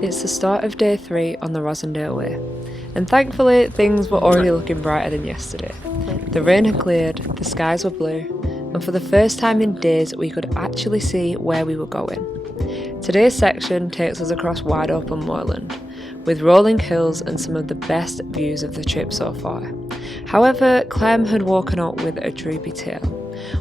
It's the start of day 3 on the Rossendale Way, and thankfully things were already looking brighter than yesterday. The rain had cleared, the skies were blue, and for the first time in days we could actually see where we were going. Today's section takes us across wide open moorland, with rolling hills and some of the best views of the trip so far. However, Clem had woken up with a droopy tail,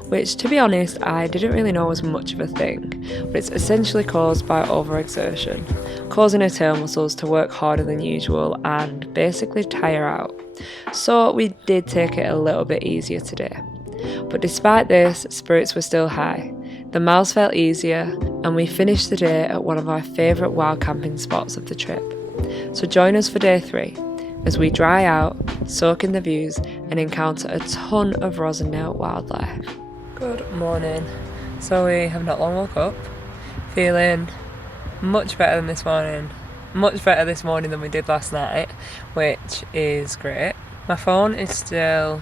which, to be honest, I didn't really know was much of a thing, but it's essentially caused by overexertion, causing her tail muscles to work harder than usual and basically tire out. So we did take it a little bit easier today. But despite this, spirits were still high. The miles felt easier, and we finished the day at one of our favourite wild camping spots of the trip. So join us for day 3, as we dry out, soak in the views, and encounter a ton of Rossendale wildlife. Good morning. So we have not long woke up, feeling much better than this morning. Much better this morning than we did last night, which is great. My phone is still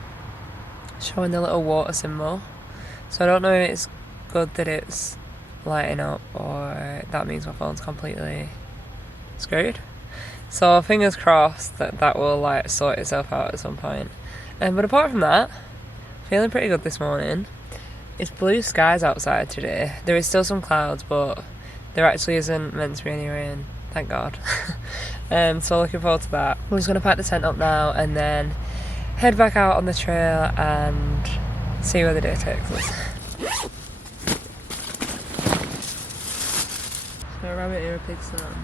showing the little water symbol, so I don't know if it's good that it's lighting up or that means my phone's completely screwed. So fingers crossed that will like sort itself out at some point. But apart from that, feeling pretty good this morning. It's blue skies outside today. There is still some clouds, but there actually isn't meant to be any rain, thank God. So looking forward to that. We're just going to pack the tent up now and then head back out on the trail and see where the day takes us. So a rabbit here, a pig sound.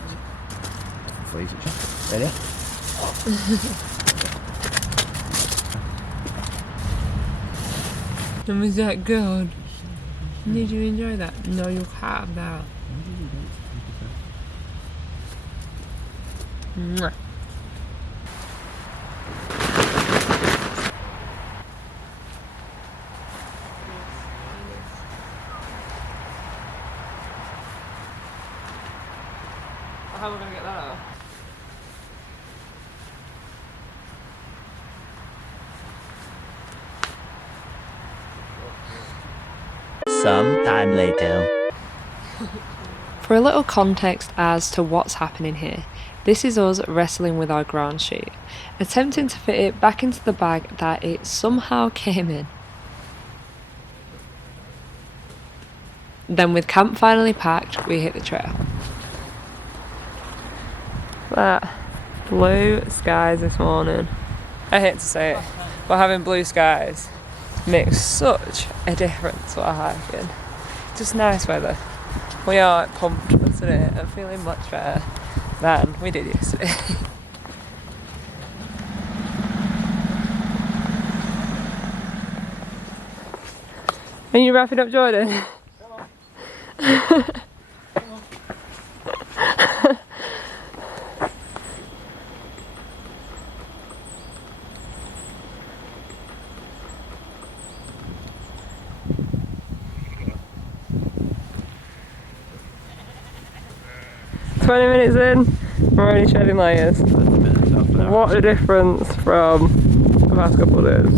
Ready? And was that good? Did you enjoy that? No, you can't have that. Mwah. How are we going to get that out? Some time later. For a little context as to what's happening here, this is us wrestling with our ground sheet, attempting to fit it back into the bag that it somehow came in. Then with camp finally packed, we hit the trail. That blue skies this morning. I hate to say it, but having blue skies makes such a difference while hiking. Just nice weather. We are pumped for today and feeling much better than we did yesterday. Are you wrapping up, Jordan? Come on. 20 minutes in, we're already shedding layers. What a difference from the past couple of days.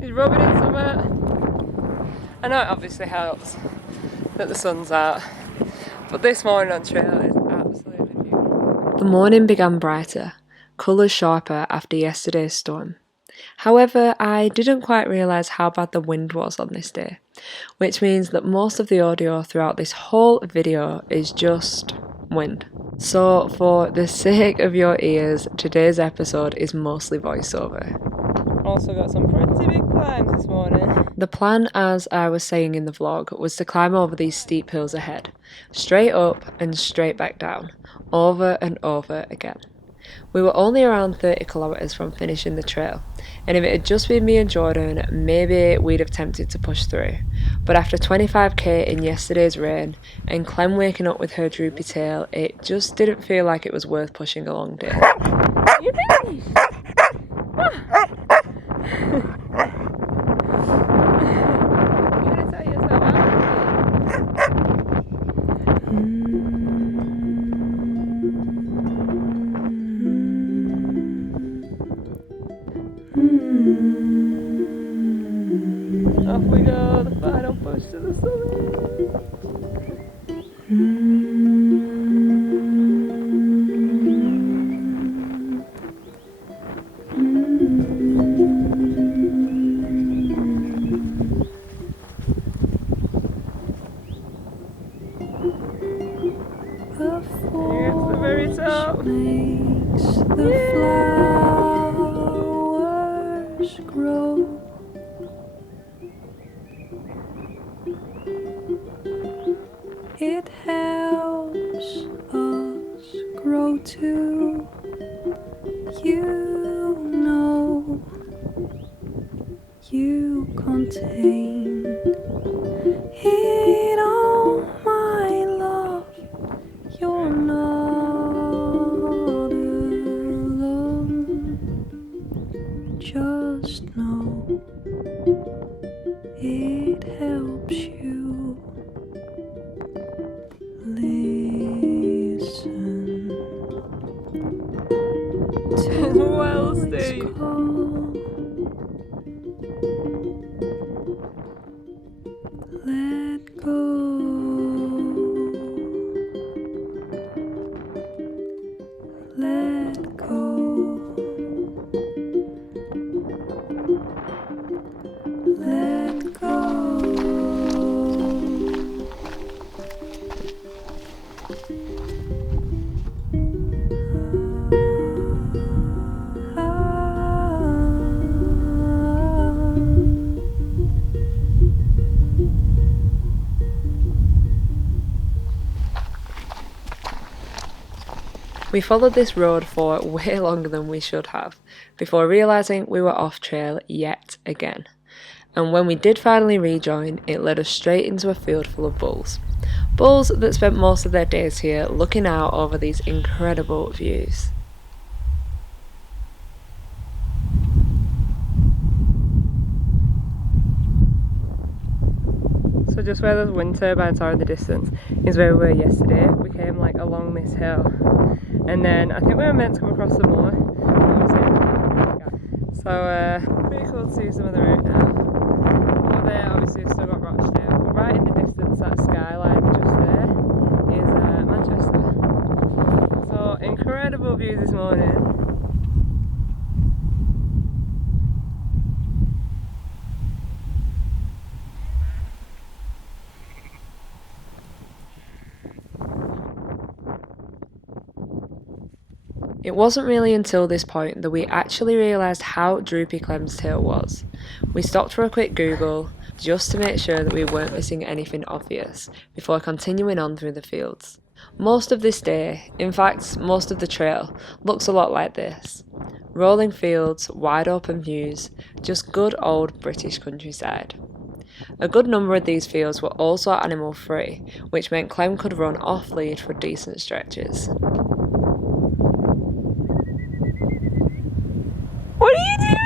She's rubbing in somewhere. I know it obviously helps that the sun's out, but this morning on trail is absolutely beautiful. The morning began brighter, colours sharper after yesterday's storm. However, I didn't quite realise how bad the wind was on this day, which means that most of the audio throughout this whole video is just wind. So for the sake of your ears, today's episode is mostly voiceover. Also got some pretty big climbs this morning. The plan, as I was saying in the vlog, was to climb over these steep hills ahead, straight up and straight back down, over and over again. We were only around 30 kilometres from finishing the trail, and if it had just been me and Jordan, maybe we'd have attempted to push through. But after 25k in yesterday's rain, and Clem waking up with her droopy tail, it just didn't feel like it was worth pushing a long day. You finished? Off we go, the final push to the summit. Here's the very top. Makes the flowers grow. It helps us grow too. You know you contain it all, my love. You're not alone. Just know it helps you. Listen to Well, its Steve. call. Let go. Let go. Let go. We followed this road for way longer than we should have, before realising we were off trail yet again. And when we did finally rejoin, it led us straight into a field full of bulls. Bulls that spent most of their days here looking out over these incredible views. So just where those wind turbines are in the distance is where we were yesterday. We came like along this hill, and then I think we were meant to come across the moor. So pretty cool to see some of the route now. Over there obviously we've still got Rochdale, but right in the distance, that skyline just there is Manchester. So incredible views this morning. It wasn't really until this point that we actually realised how droopy Clem's tail was. We stopped for a quick Google, just to make sure that we weren't missing anything obvious, before continuing on through the fields. Most of this day, in fact most of the trail, looks a lot like this. Rolling fields, wide open views, just good old British countryside. A good number of these fields were also animal free, which meant Clem could run off lead for decent stretches. What are you doing?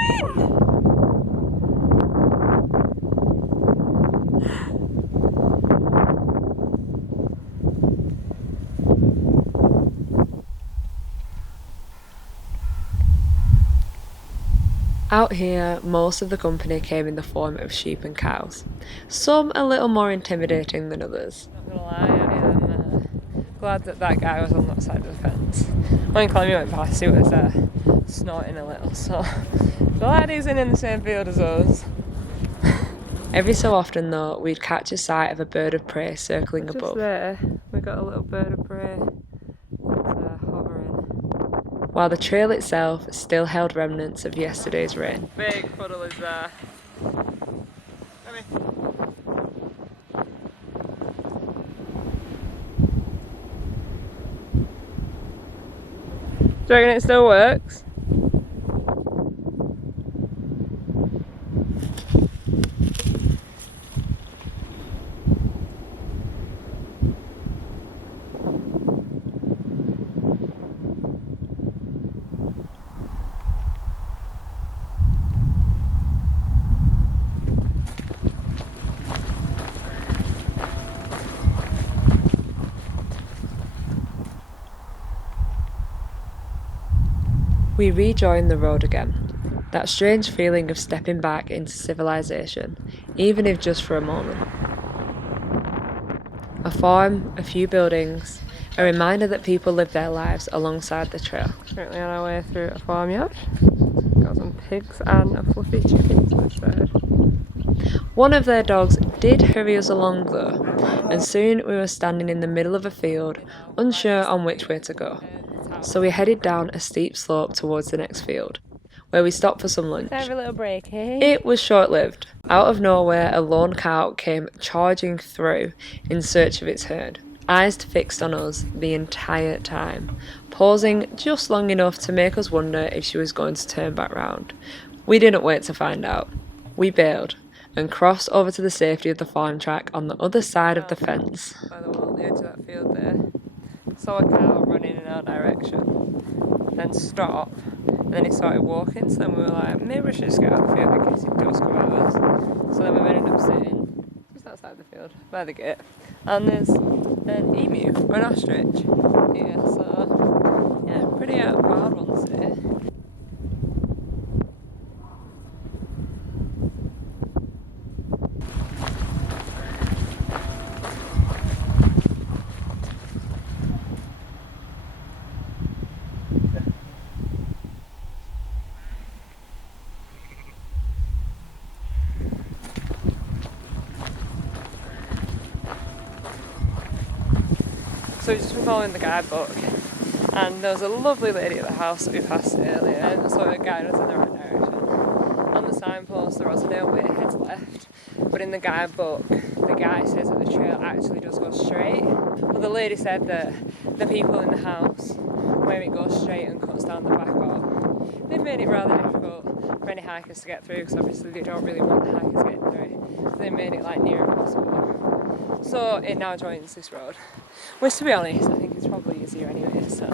Out here, most of the company came in the form of sheep and cows. Some a little more intimidating than others. Not gonna lie, I am glad that that guy was on that side of the fence. When Clem went past, he was snorting a little, so glad he's in the same field as us. Every so often though, we'd catch a sight of a bird of prey circling above. Just there, we got a little bird of prey that's hovering. While the trail itself still held remnants of yesterday's rain. Big puddle is there. Come in. Do you reckon it still works? We rejoined the road again. That strange feeling of stepping back into civilization, even if just for a moment. A farm, a few buildings, a reminder that people live their lives alongside the trail. Currently on our way through a farmyard. Got some pigs and a fluffy chicken to the side. One of their dogs did hurry us along though, and soon we were standing in the middle of a field, unsure on which way to go. So we headed down a steep slope towards the next field, where we stopped for some lunch. Have a little break, eh? It was short-lived. Out of nowhere, a lone cow came charging through in search of its herd, eyes fixed on us the entire time, pausing just long enough to make us wonder if she was going to turn back round. We didn't wait to find out. We bailed and crossed over to the safety of the farm track on the other side of the fence. By the wall, the edge of that field there, saw a cow running in our direction, then stop, and then he started walking, so then we were like, maybe we should just get out of the field in case he does come at us. So then we ended up sitting just outside the field, by the gate, and there's an emu, or an ostrich here, so yeah, pretty wild ones here. So we've just been following the guidebook, and there was a lovely lady at the house that we passed earlier, so it guided us in the right direction. On the signpost, the Rossendale Way heads left, but in the guidebook, the guy says that the trail actually does go straight. But the lady said that the people in the house, where it goes straight and cuts down the back off, they've made it rather difficult for any hikers to get through, because obviously they don't really want the hikers getting through. So they made it like near impossible. So it now joins this road, which to be honest I think it's probably easier anyway, so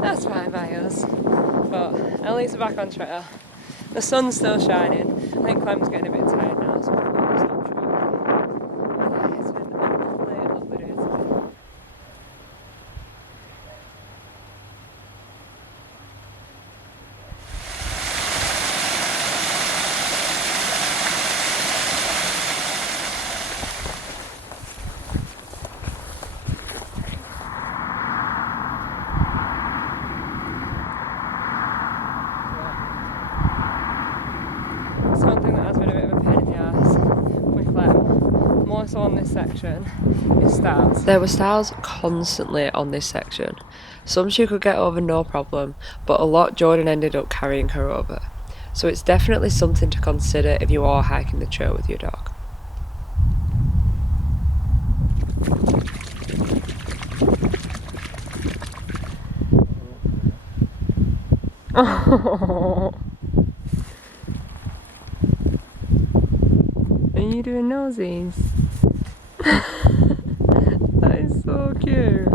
that's fine by us. But at least we're back on trail. The sun's still shining. I think Clem's getting a bit tired now, so we're going to stop short. Yeah, it's been a lovely day today. It's one thing that has been a bit of a pain in the arse with Clem, more so on this section, is stars. There were stars constantly on this section. Some she could get over no problem, but a lot Jordan ended up carrying her over. So it's definitely something to consider if you are hiking the trail with your dog. Oh. Are you doing nosies? That is so cute.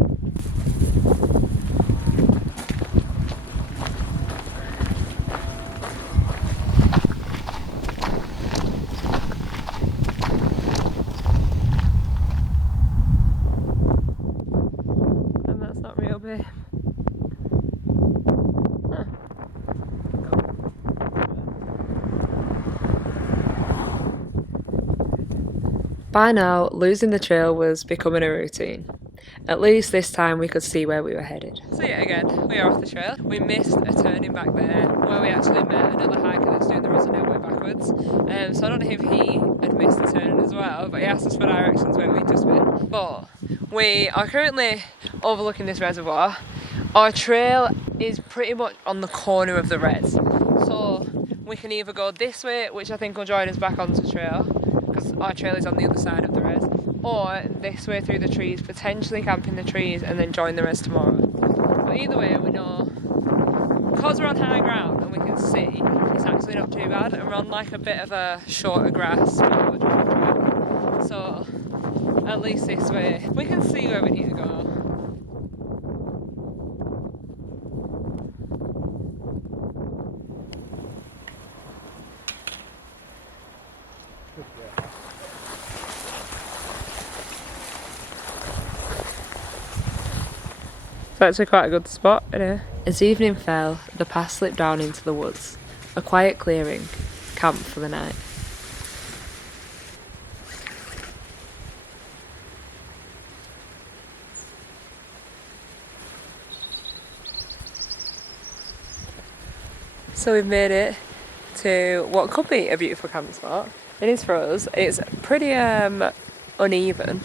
And that's not real, babe. Huh. By now, losing the trail was becoming a routine. At least this time we could see where we were headed. So yeah, again, we are off the trail. We missed a turning back there where we actually met another hiker that's doing the Rossendale Way backwards. So I don't know if he had missed the turning as well, but he asked us for directions where we'd just been. But we are currently overlooking this reservoir. Our trail is pretty much on the corner of the res. So we can either go this way, which I think will join us back onto the trail, because our trail is on the other side of the res, or this way through the trees, potentially camp in the trees and then join the res tomorrow. But either way, we know, because we're on high ground and we can see, it's actually not too bad, and we're on like a bit of a shorter grass road. So at least this way we can see where we need to go. It's actually quite a good spot, isn't it? As evening fell, the path slipped down into the woods, a quiet clearing, camp for the night. So we've made it to what could be a beautiful camp spot. It is for us. It's pretty uneven,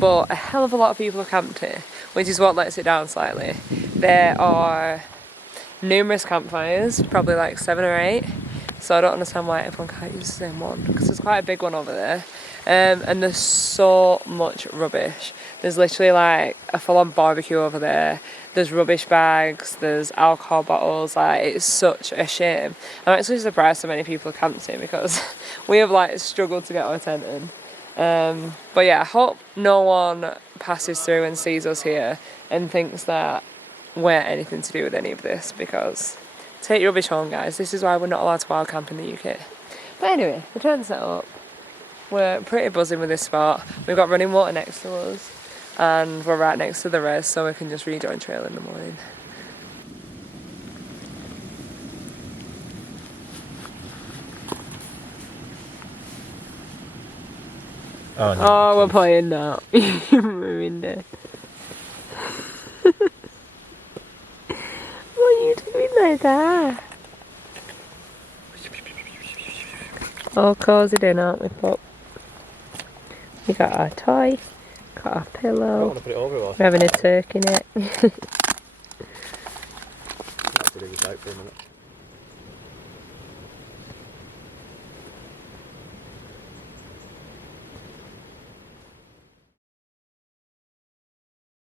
but a hell of a lot of people have camped here, which is what lets it down slightly. There are numerous campfires, probably like 7 or 8, so I don't understand why everyone can't use the same one, because there's quite a big one over there. And there's so much rubbish. There's literally like a full-on barbecue over there. There's rubbish bags, there's alcohol bottles. Like, it's such a shame. I'm actually surprised so many people have camped here, because we have like struggled to get our tent in. But yeah, I hope no one passes through and sees us here and thinks that we're anything to do with any of this, because take your rubbish home, guys. This is why we're not allowed to wild camp in the UK. But anyway, the tent's set up. We're pretty buzzing with this spot. We've got running water next to us, and we're right next to the res, so we can just rejoin trail in the morning. Oh, no. Oh, we're playing now. You ruined it. What are you doing like that? All cozied in, aren't we, Pop? We got our toy, got our I don't pillow, want to put it over. we're having a turkey neck. I have to do this out for a minute.